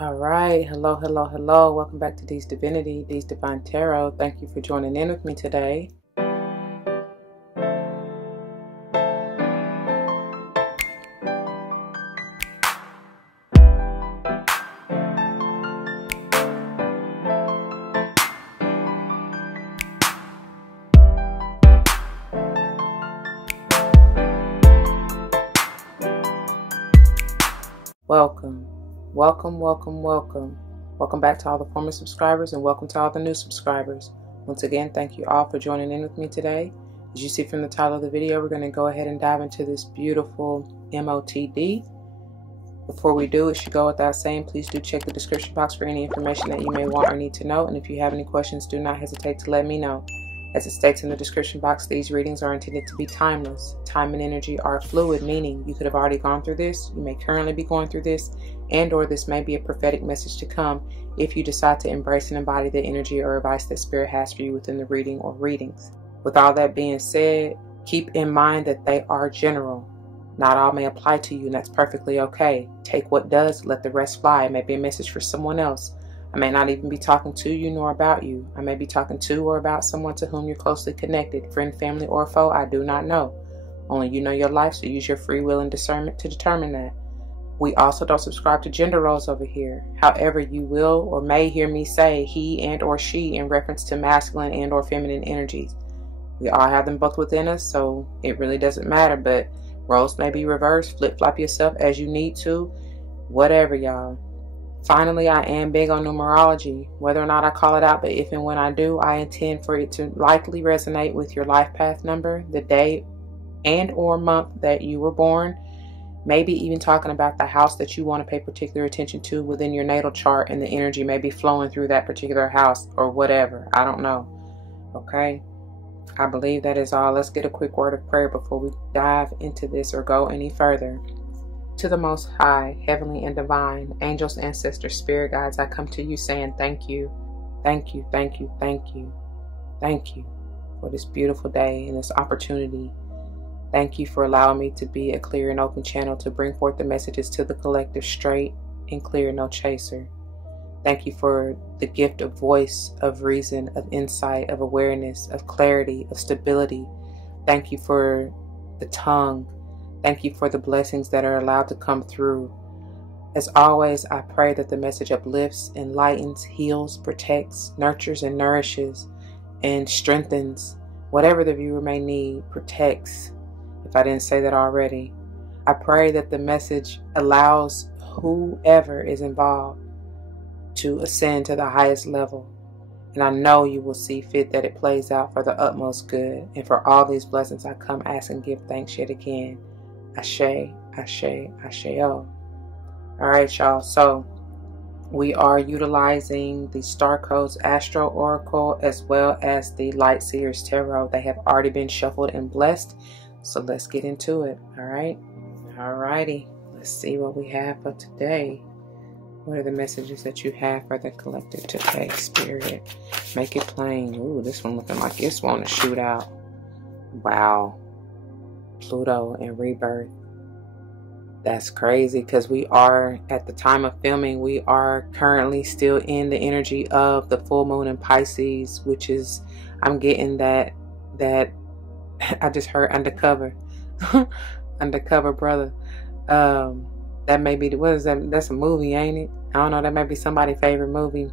All right, hello. Welcome back to D's Divinity, D's Divine Tarot. Thank you for joining in with me today. Welcome back to all the former subscribers and welcome to all the new subscribers. Once again, thank you all for joining in with me today. As you see from the title of the video, we're going to go ahead and dive into this beautiful MOTD. Before we do, it should go without saying, please do check the description box for any information that you may want or need to know. And if you have any questions, do not hesitate to let me know. As it states in the description box, these readings are intended to be timeless. Time and energy are fluid, meaning you could have already gone through this, you may currently be going through this, and or this may be a prophetic message to come if you decide to embrace and embody the energy or advice that Spirit has for you within the reading or readings. With all that being said, keep in mind that they are general. Not all may apply to you, and that's perfectly okay. Take what does, let the rest fly. It may be a message for someone else. I may not even be talking to you nor about you. I may be talking to or about someone to whom you're closely connected, friend, family, or foe. I do not know. Only you know your life, so use your free will and discernment to determine that. We also don't subscribe to gender roles over here. However, you will or may hear me say he and or she in reference to masculine and or feminine energies. We all have them both within us, so it really doesn't matter, but roles may be reversed. Flip-flop yourself as you need to. Whatever, y'all. Finally, I am big on numerology. Whether or not I call it out, but if and when I do, I intend for it to likely resonate with your life path number, the day and or month that you were born. Maybe even talking about the house that you want to pay particular attention to within your natal chart, and the energy may be flowing through that particular house or whatever. I don't know. Okay? I believe that is all. Let's get a quick word of prayer before we dive into this or go any further. To the Most High, Heavenly and Divine, angels, ancestors, spirit guides, I come to you saying thank you. Thank you, thank you, thank you. Thank you for this beautiful day and this opportunity. Thank you for allowing me to be a clear and open channel to bring forth the messages to the collective straight and clear, no chaser. Thank you for the gift of voice, of reason, of insight, of awareness, of clarity, of stability. Thank you for the tongue. Thank you for the blessings that are allowed to come through. As always, I pray that the message uplifts, enlightens, heals, protects, nurtures, and nourishes, and strengthens whatever the viewer may need, protects, if I didn't say that already. I pray that the message allows whoever is involved to ascend to the highest level. And I know you will see fit that it plays out for the utmost good. And for all these blessings, I come, ask, and give thanks yet again. Ashe, Ashe, Asheo. Alright, y'all. So we are utilizing the Starcodes Astro Oracle as well as the Light SEER'S Tarot. They have already been shuffled and blessed. So let's get into it. Alright. Alrighty. Let's see what we have for today. What are the messages that you have for the collective today, Spirit? Make it plain. Ooh, this one looking like it's wanting to shoot out. Wow. Pluto and rebirth. That's crazy because we are, at the time of filming, we are currently still in the energy of the full moon in Pisces, which is, I'm getting that I just heard undercover. Undercover brother. That may be, what is that? That's a movie, ain't it? I don't know, that might be somebody's favorite movie.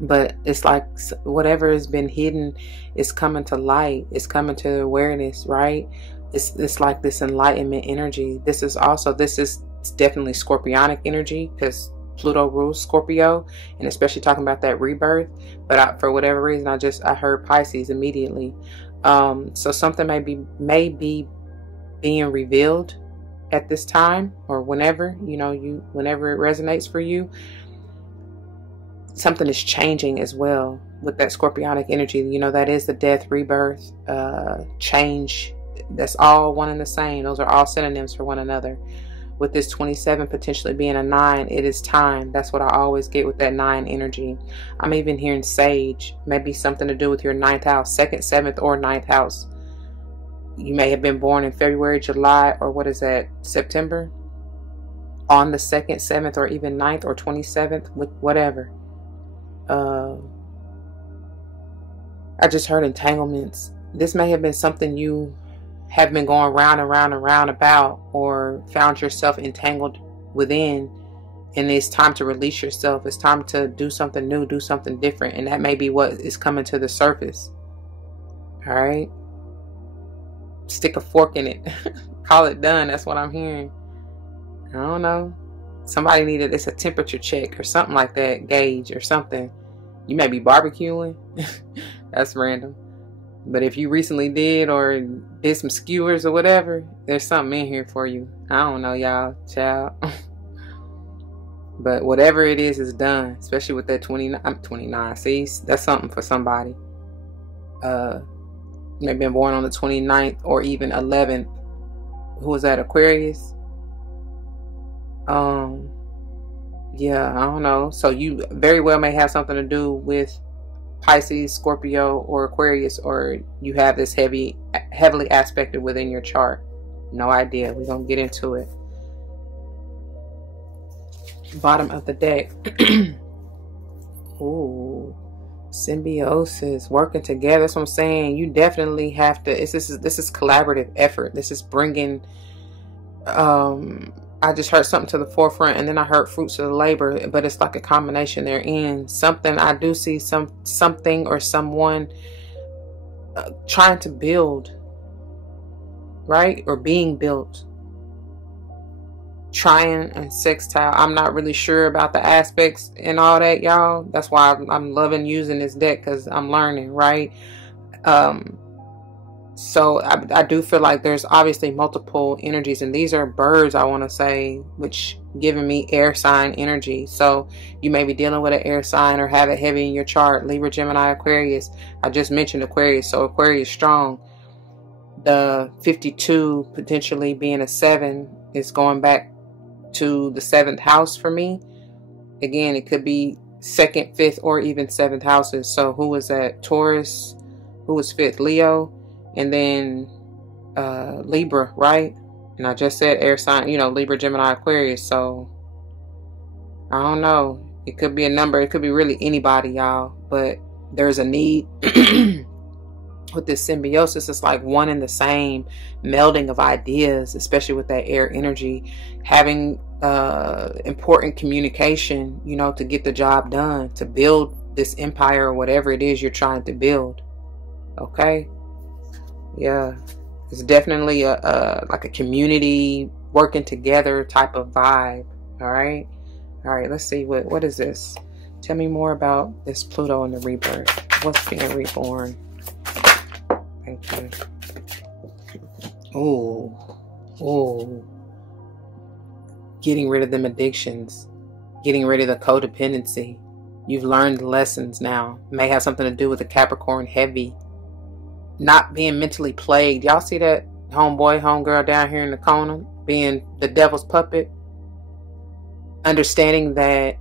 But it's like whatever has been hidden is coming to light. It's coming to awareness, right? It's like this enlightenment energy. This is definitely Scorpionic energy because Pluto rules Scorpio, and especially talking about that rebirth. But for whatever reason, I heard Pisces immediately. So something may be being revealed at this time, or whenever whenever it resonates for you. Something is changing as well with that Scorpionic energy. That is the death, rebirth, change. That's all one and the same. Those are all synonyms for one another. With this 27 potentially being a 9, it is time. That's what I always get with that 9 energy. I'm even hearing sage. Maybe something to do with your 9th house, 2nd, 7th, or 9th house. You may have been born in February, July, or what is that, September? on the 2nd, 7th, or even 9th or 27th, with whatever. I just heard entanglements. This may have been something you have been going round and round and round about, or found yourself entangled within, and it's time to release yourself. It's time to do something new, do something different, and that may be what is coming to the surface. All right, stick a fork in it. Call it done. That's what I'm hearing. I don't know. Somebody needed, it's a temperature check or something like that, gauge or something. You may be barbecuing. That's random. But if you recently did, or did some skewers or whatever, there's something in here for you. I don't know, y'all, child. But whatever it is done, especially with that 29. See, that's something for somebody. Maybe been born on the 29th or even 11th. Who was that, Aquarius? Yeah, I don't know. So you very well may have something to do with Pisces, Scorpio, or Aquarius, or you have this heavily aspected within your chart. No idea. We're gonna get into it. Bottom of the deck. Ooh, symbiosis, working together. That's what I'm saying. You definitely have to. This is collaborative effort. This is bringing. I just heard something to the forefront, and then I heard fruits of the labor, but it's like a combination therein. Something, I do see something or someone trying to build, right? Or being built. Trying and sextile. I'm not really sure about the aspects and all that, y'all. That's why I'm loving using this deck, because I'm learning, right? So I do feel like there's obviously multiple energies, and these are birds, I want to say, which giving me air sign energy. So you may be dealing with an air sign or have it heavy in your chart. Libra, Gemini, Aquarius. I just mentioned Aquarius, so Aquarius strong. The 52 potentially being a 7 is going back to the 7th house for me. Again, it could be 2nd, 5th, or even 7th houses. So who was that? Taurus. Who was 5th? Leo. And then Libra, right? And I just said air sign, you know, Libra, Gemini, Aquarius. So I don't know. It could be a number. It could be really anybody, y'all. But there's a need with this symbiosis. It's like one and the same melding of ideas, especially with that air energy, having important communication, you know, to get the job done, to build this empire or whatever it is you're trying to build. Okay. Yeah, it's definitely like a community working together type of vibe. All right, let's see, what is this? Tell me more about this Pluto and the rebirth. What's being reborn? Thank you. Oh, getting rid of them addictions, getting rid of the codependency. You've learned lessons now. May have something to do with the Capricorn heavy. Not being mentally plagued. Y'all see that homeboy, homegirl down here in the corner being the devil's puppet? Understanding that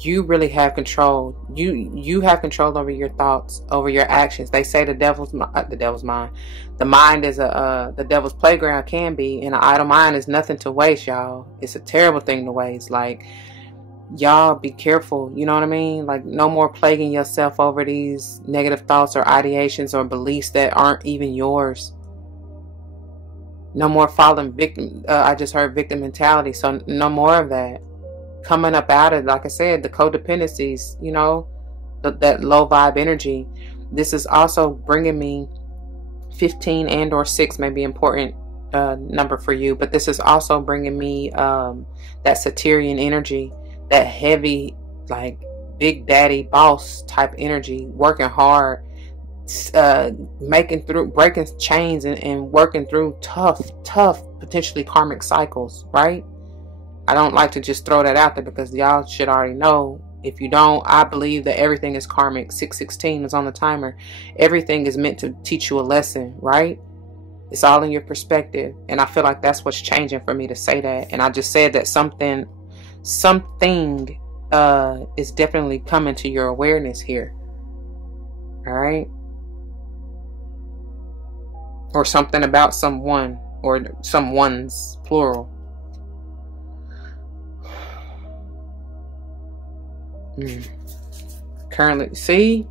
you really have control. You have control over your thoughts, over your actions. They say the devil's mind. The mind is the devil's playground, can be, and an idle mind is nothing to waste, y'all. It's a terrible thing to waste. Like, y'all be careful, you know what I mean? Like, no more plaguing yourself over these negative thoughts or ideations or beliefs that aren't even yours. No more falling victim. I just heard victim mentality, so no more of that. Coming up out of, like I said, the codependencies, you know, that low vibe energy. This is also bringing me 15 and or 6 may be important number for you, but this is also bringing me that Saturnian energy. That heavy, like big daddy boss type energy, working hard, breaking chains and working through tough, potentially karmic cycles, right? I don't like to just throw that out there because y'all should already know. If you don't, I believe that everything is karmic. 616 is on the timer. Everything is meant to teach you a lesson, right? It's all in your perspective. And I feel like that's what's changing for me to say that. And I just said that something is definitely coming to your awareness here. All right, or something about someone or someone's plural. Currently, see,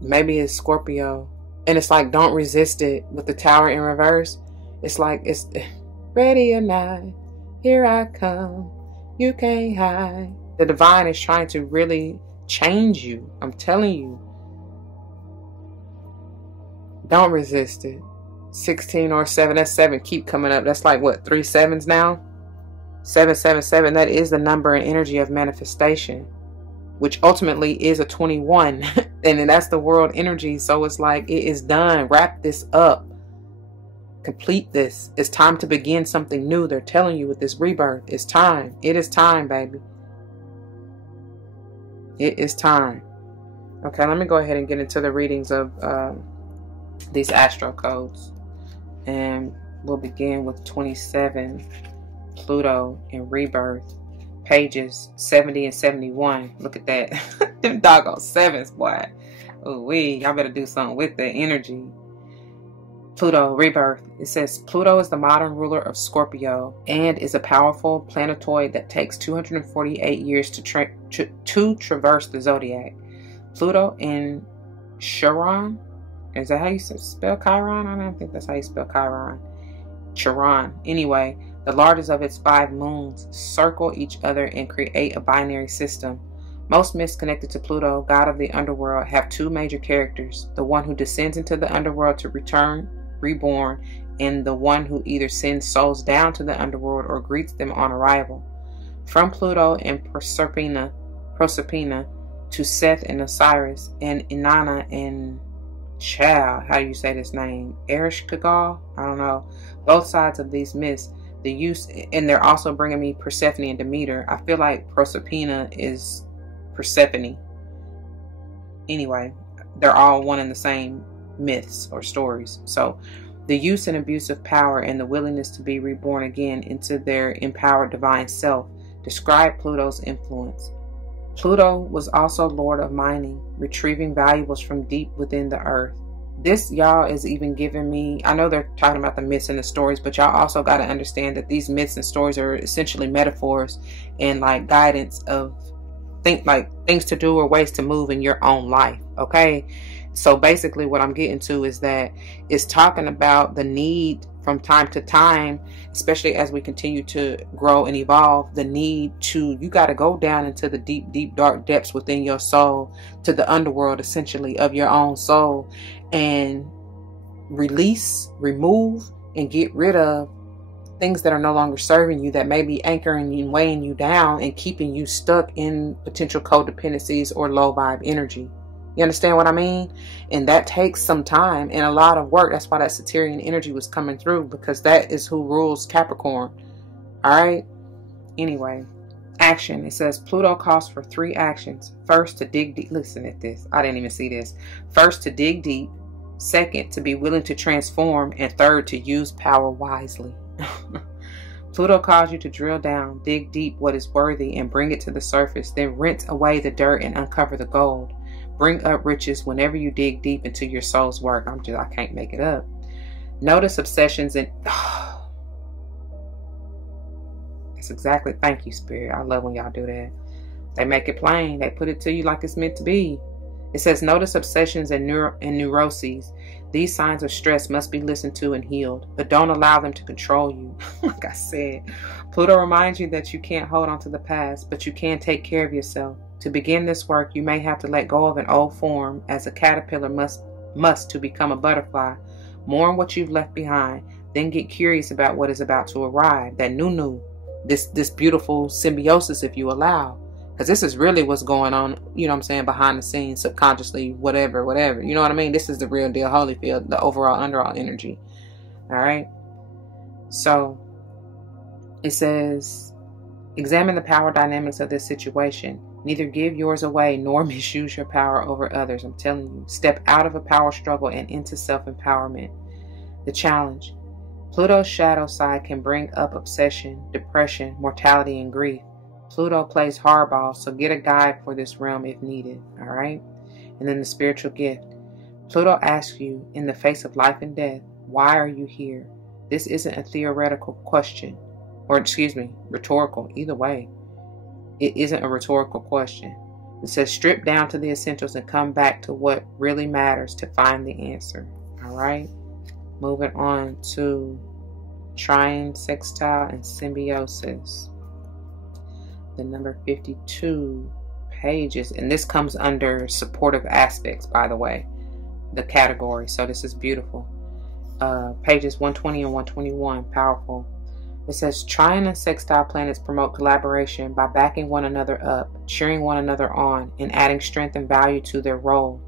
maybe it's Scorpio. And it's like, don't resist it with the Tower in reverse. It's like, it's ready or not, here I come, you can't hide. The divine is trying to really change you. I'm telling you. Don't resist it. 16 or 7, that's 7 keep coming up. That's like what, 3 7s now? 777, that is the number and energy of manifestation, which ultimately is a 21. And that's the world energy. So it's like, it is done. Wrap this up. Complete this. It's time to begin something new. They're telling you with this rebirth. It's time. It is time, baby. It is time. Okay, let me go ahead and get into the readings of these Astro codes. And we'll begin with 27, Pluto in rebirth. Pages 70 and 71. Look at that. Them doggone 7s, boy. Oh, y'all better do something with that energy. Pluto, rebirth. It says, Pluto is the modern ruler of Scorpio and is a powerful planetoid that takes 248 years to traverse the zodiac. Pluto in Chiron. Is that how you spell Chiron? I don't think that's how you spell Chiron. Chiron. Anyway, the largest of its 5 moons circle each other and create a binary system. Most myths connected to Pluto, god of the underworld, have 2 major characters: the one who descends into the underworld to return reborn, and the one who either sends souls down to the underworld or greets them on arrival. From Pluto and Proserpina to Seth and Osiris and Inanna and how do you say this name? Ereshkigal? I don't know. Both sides of these myths, the use, and they're also bringing me Persephone and Demeter. I feel like Proserpina is Persephone. Anyway, they're all one and the same myths or stories. So the use and abuse of power and the willingness to be reborn again into their empowered divine self describe Pluto's influence. Pluto was also lord of mining, retrieving valuables from deep within the earth. This, y'all, is even giving me, I know they're talking about the myths and the stories, but y'all also got to understand that these myths and stories are essentially metaphors and like guidance of things to do or ways to move in your own life. Okay, so basically what I'm getting to is that it's talking about the need from time to time, especially as we continue to grow and evolve, the need to, you got to go down into the deep, deep, dark depths within your soul, to the underworld essentially of your own soul, and release, remove, and get rid of things that are no longer serving you, that may be anchoring and weighing you down and keeping you stuck in potential codependencies or low vibe energy. You understand what I mean? And that takes some time and a lot of work. That's why that Saturnian energy was coming through, because that is who rules Capricorn. All right. Anyway, action. It says Pluto calls for 3 actions. First, to dig deep. Listen at this. I didn't even see this. First, to dig deep. Second, to be willing to transform. And third, to use power wisely. Pluto calls you to drill down, dig deep what is worthy and bring it to the surface. Then rinse away the dirt and uncover the gold. Bring up riches whenever you dig deep into your soul's work. I can't make it up. Notice obsessions and that's exactly, thank you, Spirit. I love when y'all do that. They make it plain. They put it to you like it's meant to be. It says, notice obsessions and neuroses. These signs of stress must be listened to and healed, but don't allow them to control you. Like I said, Pluto reminds you that you can't hold on to the past, but you can take care of yourself. To begin this work, you may have to let go of an old form, as a caterpillar must to become a butterfly. Mourn what you've left behind, then get curious about what is about to arrive. That new, this beautiful symbiosis, if you allow. Because this is really what's going on, you know what I'm saying, behind the scenes, subconsciously, whatever. You know what I mean? This is the real deal, Holyfield, the overall underall energy. All right? So, it says, examine the power dynamics of this situation. Neither give yours away nor misuse your power over others. I'm telling you. Step out of a power struggle and into self-empowerment. The challenge. Pluto's shadow side can bring up obsession, depression, mortality, and grief. Pluto plays hardball, so get a guide for this realm if needed. All right? And then the spiritual gift. Pluto asks you, in the face of life and death, why are you here? This isn't a theoretical question. Or, rhetorical. Either way. It isn't a rhetorical question. It says strip down to the essentials and come back to what really matters to find the answer. All right. Moving on to trine, sextile, and symbiosis. The number 52 pages, and this comes under supportive aspects, by the way, the category. So this is beautiful. Pages 120 and 121, powerful. It says trine and sextile planets promote collaboration by backing one another up, cheering one another on, and adding strength and value to their role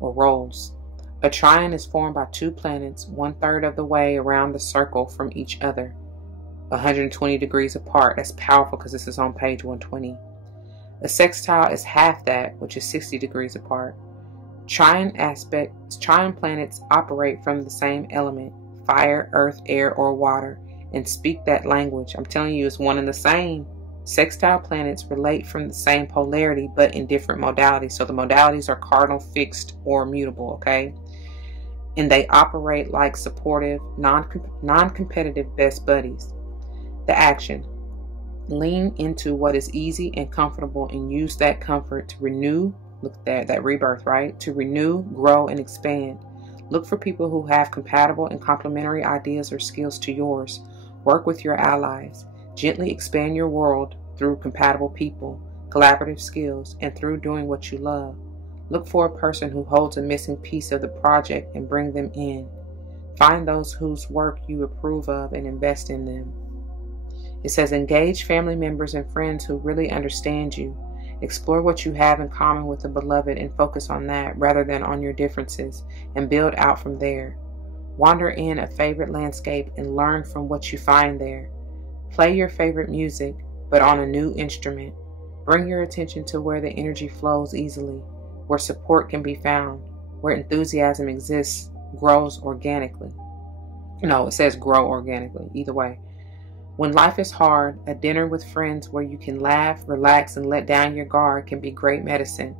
or roles. A trine is formed by two planets 1/3 of the way around the circle from each other, 120 degrees apart. That's powerful because this is on page 120. A sextile is half that, which is 60 degrees apart. Trine planets operate from the same element, fire, earth, air, or water, and speak that language. I'm telling you, it's one and the same. Sextile planets relate from the same polarity, but in different modalities. So the modalities are cardinal, fixed, or mutable, okay? And they operate like supportive, non-competitive best buddies. The action. Lean into what is easy and comfortable and use that comfort to renew. Look there, that rebirth, right? To renew, grow, and expand. Look for people who have compatible and complementary ideas or skills to yours. Work with your allies. Gently expand your world through compatible people, collaborative skills, and through doing what you love. Look for a person who holds a missing piece of the project and bring them in. Find those whose work you approve of and invest in them. It says engage family members and friends who really understand you. Explore what you have in common with a beloved and focus on that rather than on your differences, and build out from there. Wander in a favorite landscape and learn from what you find there. Play your favorite music, but on a new instrument. Bring your attention to where the energy flows easily, where support can be found, where enthusiasm exists, grows organically. No, it says grow organically, either way. When life is hard, a dinner with friends where you can laugh, relax, and let down your guard can be great medicine.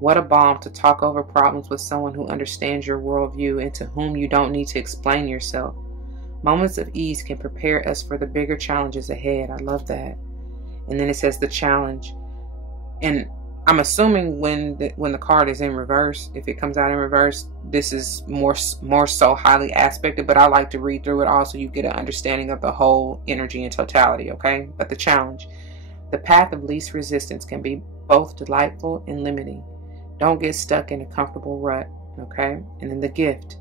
What a balm to talk over problems with someone who understands your worldview and to whom you don't need to explain yourself. Moments of ease can prepare us for the bigger challenges ahead. I love that. And then it says the challenge. And I'm assuming when the card is in reverse, if it comes out in reverse, this is more so highly aspected, but I like to read through it all so you get an understanding of the whole energy and totality, okay? But the challenge. The path of least resistance can be both delightful and limiting. Don't get stuck in a comfortable rut, okay? And then the gift.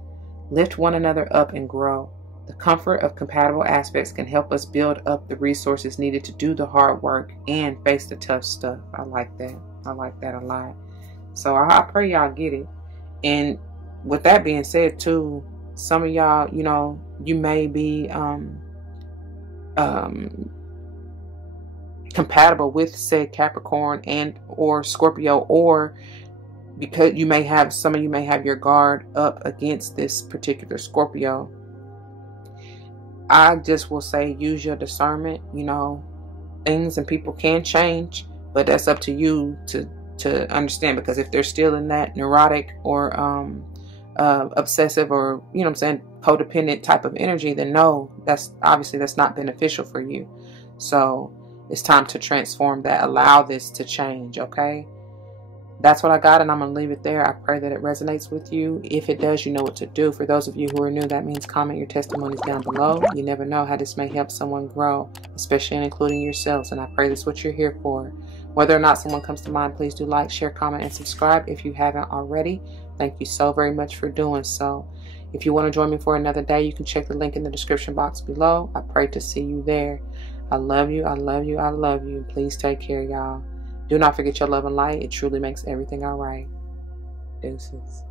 Lift one another up and grow. The comfort of compatible aspects can help us build up the resources needed to do the hard work and face the tough stuff. I like that. I like that a lot. So I pray y'all get it. And with that being said too, some of y'all, you know, you may be compatible with said Capricorn and or Scorpio, or because some of you may have your guard up against this particular Scorpio. I just will say use your discernment. You know, things and people can change, but that's up to you to understand, because if they're still in that neurotic or obsessive or, you know what I'm saying, codependent type of energy, then no, that's not beneficial for you. So it's time to transform that. Allow this to change, okay? That's what I got, and I'm going to leave it there. I pray that it resonates with you. If it does, you know what to do. For those of you who are new, that means comment your testimonies down below. You never know how this may help someone grow, especially including yourselves, and I pray that's what you're here for. Whether or not someone comes to mind, please do like, share, comment, and subscribe if you haven't already. Thank you so very much for doing so. If you want to join me for another day, you can check the link in the description box below. I pray to see you there. I love you. I love you. I love you. Please take care, y'all. Do not forget your love and light. It truly makes everything all right. Deuces.